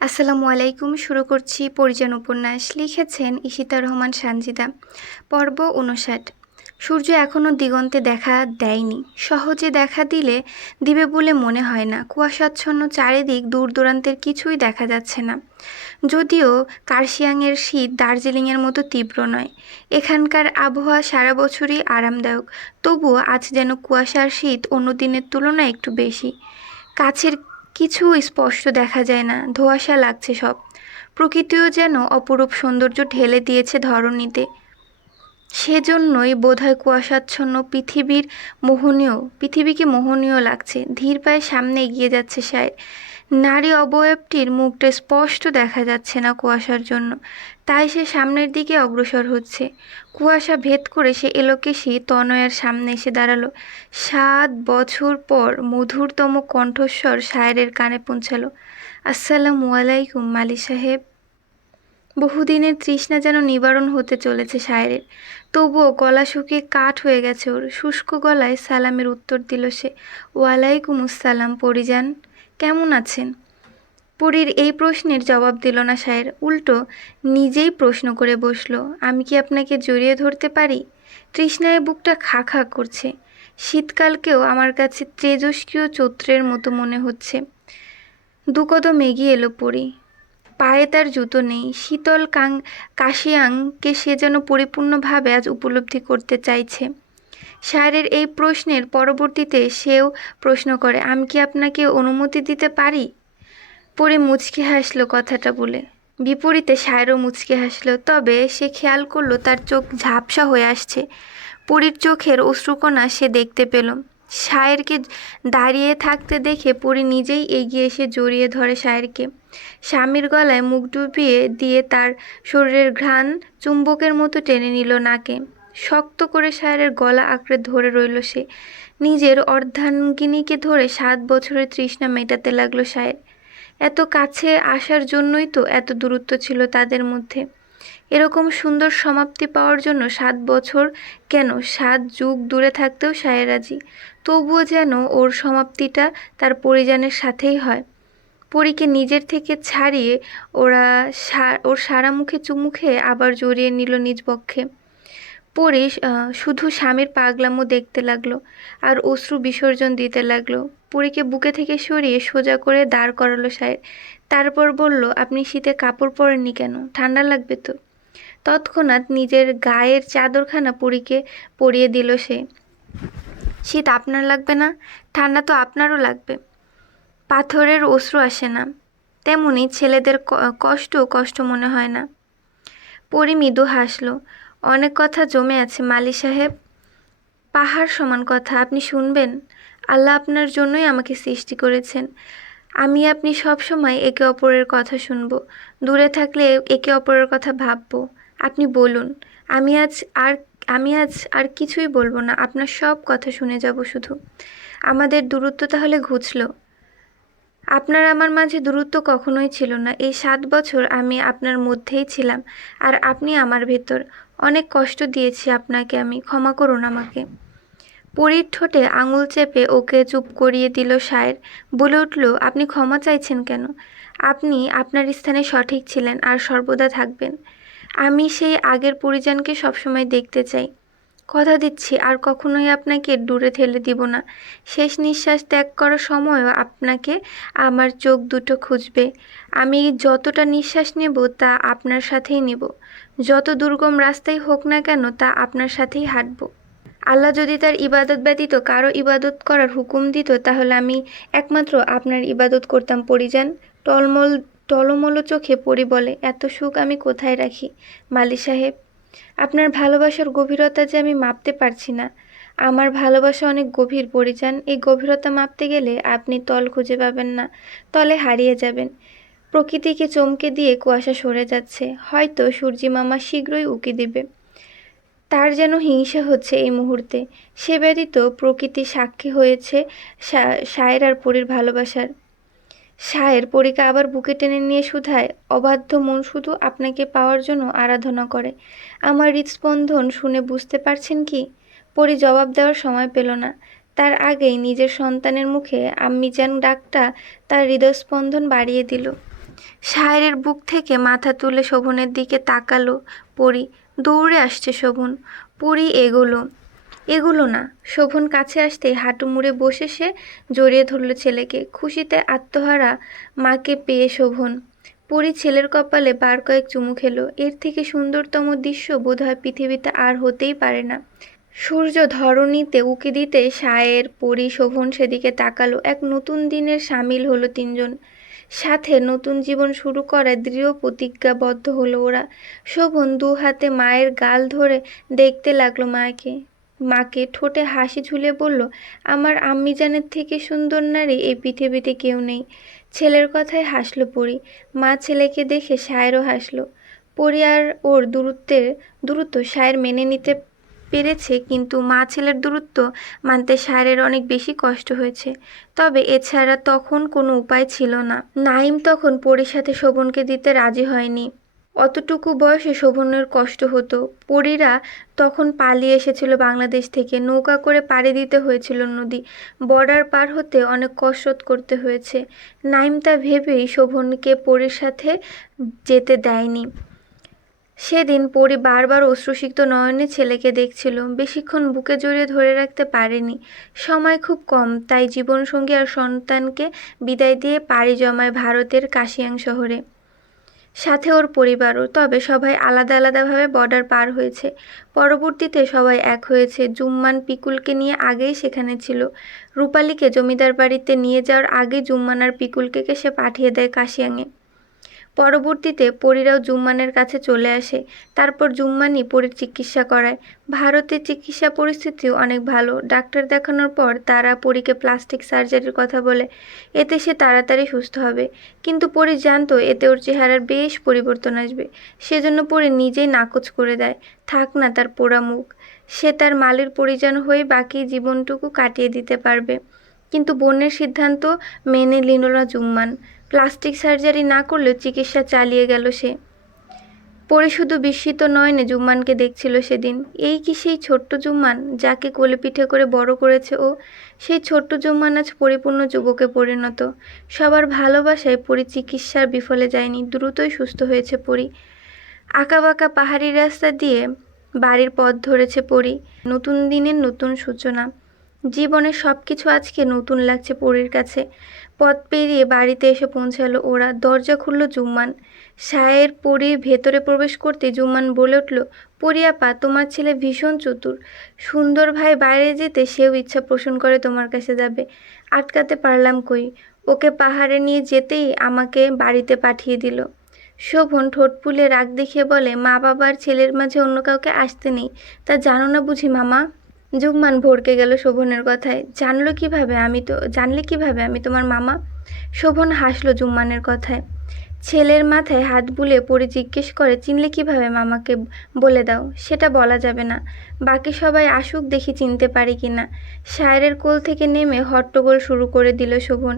আসসালামু আলাইকুম। শুরু করছি পরিজন উপন্যাস। লিখেছেন ঈশিতা রহমান সানজিদা। পর্ব ৫৯। সূর্য এখনও দিগন্তে দেখা দেয়নি। সহজে দেখা দিলে দিবে বলে মনে হয় না। কুয়াশাচ্ছন্ন চারিদিক, দূর দূরান্তের কিছুই দেখা যাচ্ছে না। যদিও কার্শিয়াংয়ের শীত দার্জিলিংয়ের মতো তীব্র নয়। এখানকার আবহাওয়া সারা বছরই আরামদায়ক। তবুও আজ যেন কুয়াশার শীত অন্য দিনের তুলনায় একটু বেশি। কাছের কিছু স্পষ্ট দেখা যায় না, ধোঁয়াশা লাগছে সব। প্রকৃতিও যেন অপরূপ সৌন্দর্য ঢেলে দিয়েছে ধরণীতে। সেজন্যই বোধহয় কুয়াশাচ্ছন্ন পৃথিবীকে মোহনীয় লাগছে। ধীর পায়ে সামনে এগিয়ে যাচ্ছে সায়। নারী অবয়বটির মুখটা স্পষ্ট দেখা যাচ্ছে না কুয়াশার জন্য, তাই সে সামনের দিকে অগ্রসর হচ্ছে। কুয়াশা ভেদ করে সে এলোকেশী তনয়ার সামনে এসে দাঁড়ালো। ৭ বছর পর মধুরতম কণ্ঠস্বর সায়রের কানে পৌঁছালো। আসসালামু আলাইকুম মালি সাহেব। বহুদিনের তৃষ্ণা যেন নিবারণ হতে চলেছে সায়রের। তবুও গলা শুকিয়ে কাঠ হয়ে গেছে ওর। শুষ্ক গলায় সালামের উত্তর দিল সে। ওয়ালাইকুম আসসালাম পরিজান, কেমন আছেন? পরীর এই প্রশ্নের জবাব দিল না সায়ের, উল্টো নিজেই প্রশ্ন করে বসল। আমি কি আপনাকে জড়িয়ে ধরতে পারি? তৃষ্ণায় বুকটা খা খা করছে। শীতকালকেও আমার কাছে তেজস্ক্রিয় চৈত্রের মতো মনে হচ্ছে। দুকদম এগিয়ে এলো পরী। পায়ে তার জুতো নেই। শীতল কাশিয়াংকে সে যেন পরিপূর্ণভাবে আজ উপলব্ধি করতে চাইছে। সায়েরের এই প্রশ্নের পরবর্তীতে সেও প্রশ্ন করে, আমি কি আপনাকে অনুমতি দিতে পারি? পরে মুচকি হাসলো কথাটা বলে। বিপরীতে সায়েরও মুচকি হাসলো, তবে সে খেয়াল করলো তার চোখ ঝাপসা হয়ে আসছে। পরীর চোখের অশ্রুকণা সে দেখতে পেল। সায়েরকে দাঁড়িয়ে থাকতে দেখে পরী নিজেই এগিয়ে এসে জড়িয়ে ধরে সায়েরকে। স্বামীর গলায় মুখ ডুবিয়ে দিয়ে তার শরীরের ঘ্রাণ চুম্বকের মতো টেনে নিল নাকে। শক্ত করে সায়েরের গলা আঁকড়ে ধরে রইল সে। নিজের অর্ধাঙ্গিনীকে ধরে ৭ বছরের তৃষ্ণা মেটাতে লাগলো সায়ের। এত কাছে আসার জন্যই তো এত দূরত্ব ছিল তাদের মধ্যে। এরকম সুন্দর সমাপ্তি পাওয়ার জন্য ৭ বছর কেন, ৭ যুগ দূরে থাকতেও সায়ের রাজি। তবুও যেন ওর সমাপ্তিটা তার পরিজনের সাথেই হয়। পরীকে নিজের থেকে ছাড়িয়ে ওর সারা মুখে চুমু খেয়ে আবার জড়িয়ে নিল নিজ পক্ষে। পরে শুধু স্বামীর পাগলামো দেখতে লাগলো আর অশ্রু বিসর্জন দিতে লাগলো। পরীকে বুকে থেকে সরিয়ে সোজা করে দাঁড় করালো সায়ের। তারপর বলল, আপনি শীতে কাপড় পরেননি কেন? ঠান্ডা লাগবে তো। তৎক্ষণাৎ নিজের গায়ের চাদরখানা পরীকে পরিয়ে দিল সে। শীত আপনার লাগবে না, ঠান্ডা তো আপনারও লাগবে। পাথরের অশ্রু আসে না, তেমনি ছেলেদের কষ্ট কষ্ট মনে হয় না। পরী মৃদু হাসল। অনেক কথা জমে আছে মালি সাহেব, পাহাড় সমান কথা। আপনি শুনবেন? আল্লাহ আপনার জন্যই আমাকে সৃষ্টি করেছেন। আপনি সব সময় একে অপরের কথা শুনবো। দূরে থাকলে একে অপরের কথা ভাববো। আপনি বলুন, আমি আজ আর আমি আজ আর কিছুই বলবো না। আপনার সব কথা শুনে যাব শুধু। আমাদের দূরত্ব তাহলে ঘুচল? আপনার আমার মাঝে দূরত্ব কখনোই ছিল না। এই ৭ বছর আমি আপনার মধ্যেই ছিলাম, আর আপনি আমার ভেতর। অনেক কষ্ট দিয়েছি আপনাকে আমি, ক্ষমা করুন আমাকে। পরীর ঠোঁটে আঙুল চেপে ওকে চুপ করিয়ে দিল সায়ের। বলে উঠল, আপনি ক্ষমা চাইছেন কেন? আপনি আপনার স্থানে সঠিক ছিলেন আর সর্বদা থাকবেন। আমি সেই আগের পরিজনকে সবসময় দেখতে চাই। কথা দিচ্ছি আর কখনোই আপনাকে দূরে ঠেলে দিব না। শেষ নিঃশ্বাস ত্যাগ করার সময়ও আপনাকে আমার চোখ দুটো খুঁজবে। আমি যতটা নিঃশ্বাস নেব তা আপনার সাথেই নেব। যত দুর্গম রাস্তাই হোক না কেন তা আপনার সাথেই হাঁটব। আল্লাহ যদি তার ইবাদত ব্যতীত কারো ইবাদত করার হুকুম দিত, তাহলে আমি একমাত্র আপনার ইবাদত করতাম পরিজান। টলমলো চোখে পরি বলে, এত সুখ আমি কোথায় রাখি মালি সাহেব? আপনার ভালোবাসার গভীরতা যে আমি মাপতে পারছি না। আমার ভালোবাসা অনেক গভীর পরিজান। এই গভীরতা মাপতে গেলে আপনি তল খুঁজে পাবেন না, তলে হারিয়ে যাবেন। প্রকৃতিকে চমকে দিয়ে কুয়াশা সরে যাচ্ছে, হয়তো সূর্যি মামা শীঘ্রই উকি দিবে। তার যেন হিংসা হচ্ছে এই মুহূর্তে। সে ব্যতীত প্রকৃতি সাক্ষী হয়েছে সায়ের আর পরীর ভালোবাসার। সায়ের পরীকে আবার বুকে টেনে নিয়ে শুধায়, অবাধ্য মন শুধু আপনাকে পাওয়ার জন্য আরাধনা করে। আমার হৃদস্পন্দন শুনে বুঝতে পারছেন কি? পরী জবাব দেওয়ার সময় পেল না। তার আগেই নিজের সন্তানের মুখে আম্মিজান ডাকটা তার হৃদস্পন্দন বাড়িয়ে দিল। সায়রের বুক থেকে মাথা তুলে শোভনের দিকে তাকালো পরি। দৌড়ে আসছে শোভন। পরি এগুলো না। শোভন কাছে আসতেই হাঁটু মুড়ে বসে সে জড়িয়ে ধরল ছেলেকে। খুশিতে আত্মহারা মাকে পেয়ে শোভন। পরি ছেলের কপালে বার কয়েক চুমু খেলো। এর থেকে সুন্দরতম দৃশ্য বোধহয় পৃথিবীতে আর হতেই পারে না। সূর্য ধরণীতে উঁকি দিতে সায়ের, পরি, শোভন সেদিকে তাকালো। এক নতুন দিনের সামিল হলো তিনজন। সাথে নতুন জীবন শুরু করায় দৃঢ় প্রতিজ্ঞাবদ্ধ হলো ওরা। শোভন দু হাতে মায়ের গাল ধরে দেখতে লাগলো মাকে ঠোঁটে হাসি ঝুলিয়ে বলল, আমার আম্মিজানের থেকে সুন্দর নারী এই পৃথিবীতে কেউ নেই। ছেলের কথায় হাসলো পরি। মা ছেলেকে দেখে সায়েরও হাসলো। পরি আর ওর দূরত্ব সায়ের মেনে নিতে পেরেছে, কিন্তু মা ছেলের দূরত্ব মানতে সায়েরের অনেক বেশি কষ্ট হয়েছে। তবে এছাড়া তখন কোনো উপায় ছিল না। নাইম তখন পরির সাথে শোভনকে দিতে রাজি হয়নি। অতটুকু বয়সে শোভনের কষ্ট হতো। পরীরা তখন পালিয়ে এসেছিল বাংলাদেশ থেকে। নৌকা করে পাড়ি দিতে হয়েছিল নদী। বর্ডার পার হতে অনেক কসরত করতে হয়েছে। নাইম তা ভেবেই শোভনকে পরীর সাথে যেতে দেয়নি। সেদিন পরি বারবার অশ্রুসিক্ত নয়নে ছেলেকে দেখছিল। বেশিক্ষণ বুকে জড়িয়ে ধরে রাখতে পারেনি। সময় খুব কম, তাই জীবনসঙ্গী আর সন্তানকে বিদায় দিয়ে পাড়ি জমায় ভারতের কাশিয়াং শহরে। সাথে ওর পরিবারও। তবে সবাই আলাদা আলাদাভাবে বর্ডার পার হয়েছে। পরবর্তীতে সবাই এক হয়েছে। জুম্মান পিকুলকে নিয়ে আগেই সেখানে ছিল। রূপালীকে জমিদার বাড়িতে নিয়ে যাওয়ার আগে জুম্মান আর পিকুলকে সে পাঠিয়ে দেয় কাশিয়াংয়ে। পরবর্তীতে পরীরাও জুম্মানের কাছে চলে আসে। তারপর জুম্মানই পরীর চিকিৎসা করায়। ভারতের চিকিৎসা পরিস্থিতিও অনেক ভালো। ডাক্তার দেখানোর পর তারা পরীকে প্লাস্টিক সার্জারির কথা বলে, এতে সে তাড়াতাড়ি সুস্থ হবে। কিন্তু পরী জানতো এতে ওর চেহারার বেশ পরিবর্তন আসবে। সেজন্য পরী নিজেই নাকচ করে দেয়, থাক না তার পোড়া মুখ। সে তার মালির পরিজন হয়ে বাকি জীবনটুকু কাটিয়ে দিতে পারবে। কিন্তু বোনের সিদ্ধান্ত মেনে নিল না জুম্মান। প্লাস্টিক সার্জারি না করলেও চিকিৎসা চালিয়ে গেল সে। পরে শুধু বিস্মিত নয়নে জুম্মানকে দেখছিল সেদিন। এই কি সেই ছোট্ট জুম্মান যাকে কোলে পিঠে করে বড় করেছে ও? সেই ছোট্ট জুম্মান আজ পরিপূর্ণ যুবকে পরিণত। সবার ভালোবাসায় পরি চিকিৎসার বিফলে যায়নি, দ্রুতই সুস্থ হয়েছে পরি। আঁকাবাঁকা পাহাড়ি রাস্তা দিয়ে বাড়ির পথ ধরেছে পরি। নতুন দিনের নতুন সূচনা। জীবনের সব কিছু আজকে নতুন লাগছে পরীর কাছে। পথ পেরিয়ে বাড়িতে এসে পৌঁছালো ওরা। দরজা খুলল জুম্মান। সায়ের পরীর ভেতরে প্রবেশ করতে জুম্মান বলে উঠল, পরী আপা, তোমার ছেলে ভীষণ চতুর। সুন্দর ভাই বাইরে যেতে সেও ইচ্ছা পোষণ করে তোমার কাছে যাবে। আটকাতে পারলাম কই। ওকে পাহাড়ে নিয়ে যেতেই আমাকে বাড়িতে পাঠিয়ে দিল। শোভন ঠোঁট ফুলে রাগ দেখিয়ে বলে, মা বাবার ছেলের মাঝে অন্য কাউকে আসতে নেই, তা জানো না বুঝি মামা? জুম্মান ভড়কে গেল শোভনের কথায়। জানলে কিভাবে আমি তোমার মামা? শোভন হাসলো জুম্মানের কথায়। ছেলের মাথায় হাত বুলিয়ে পরে জিজ্ঞেস করে, চিনলে কিভাবে মামাকে? বলে দাও। সেটা বলা যাবে না। বাকি সবাই আসুক, দেখি চিনতে পারি কিনা। সায়রের কোল থেকে নেমে হট্টগোল শুরু করে দিল শোভন।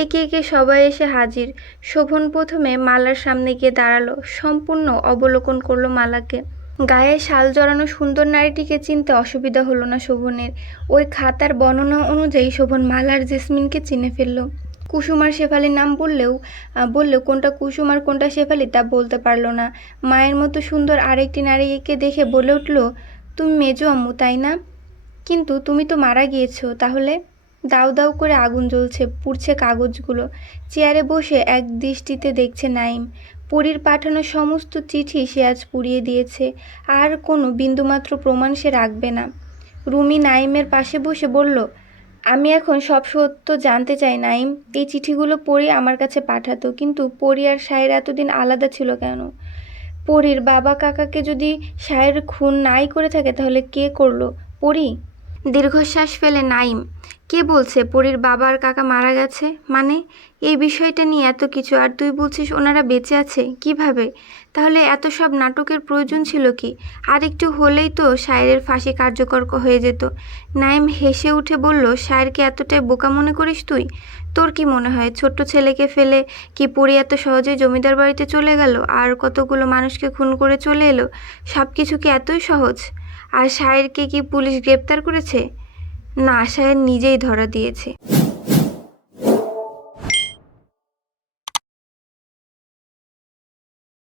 একে একে সবাই এসে হাজির। শোভন প্রথমে মালার সামনে গিয়ে দাঁড়ালো। সম্পূর্ণ অবলোকন করলো মালাকে। গায়ে শাল জড়ানো সুন্দর নারীটিকে চিনতে অসুবিধা হলো না শোভনের। ওই খাতার বর্ণনা অনুযায়ী শোভন মালার জেসমিনকে চিনে ফেলল। কুসুম আর শেফালির নাম বললেও কোনটা কুসুম আর কোনটা শেফালি তা বলতে পারল না। মায়ের মতো সুন্দর আরেকটি নারীকে দেখে বলে উঠল, তুমি মেজো আম্মু তাই না? কিন্তু তুমি তো মারা গিয়েছো তাহলে? দাউ দাউ করে আগুন জ্বলছে, পুড়ছে কাগজগুলো। চেয়ারে বসে এক দৃষ্টিতে দেখছে নাইম। পরীর পাঠানো সমস্ত চিঠি সে আজ পুড়িয়ে দিয়েছে। আর কোনো বিন্দুমাত্র প্রমাণ সে রাখবে না। রুমি নাইমের পাশে বসে বলল, আমি এখন সব সত্য জানতে চাই নাইম। এই চিঠিগুলো পড়ি আমার কাছে পাঠাতো, কিন্তু পরি আর সায়ের এতদিন আলাদা ছিল কেন? পরীর বাবা কাকাকে যদি সায়ের খুন নাই করে থাকে তাহলে কে করলো? পরি? দীর্ঘশ্বাস ফেলে নাইম, কে বলছে পরীর বাবা আর কাকা মারা গেছে? মানে এই বিষয়টা নিয়ে এত কিছু, আর তুই বলছিস ওনারা বেঁচে আছে কিভাবে? তাহলে এত সব নাটকের প্রয়োজন ছিল কি? আর একটু হলেই তো সায়েরের ফাঁসি কার্যকর হয়ে যেত। নাইম হেসে উঠে বলল, সায়েরকে এতটাই বোকা মনে করিস তুই? তোর কি মনে হয় ছোট্ট ছেলেকে ফেলে কি পরি এত সহজে জমিদার বাড়িতে চলে গেল আর কতগুলো মানুষকে খুন করে চলে এলো? সব কিছু কি এতই সহজ? আর সায়েরকে কি পুলিশ গ্রেপ্তার করেছে? না, সায়ের নিজেই ধরা দিয়েছে।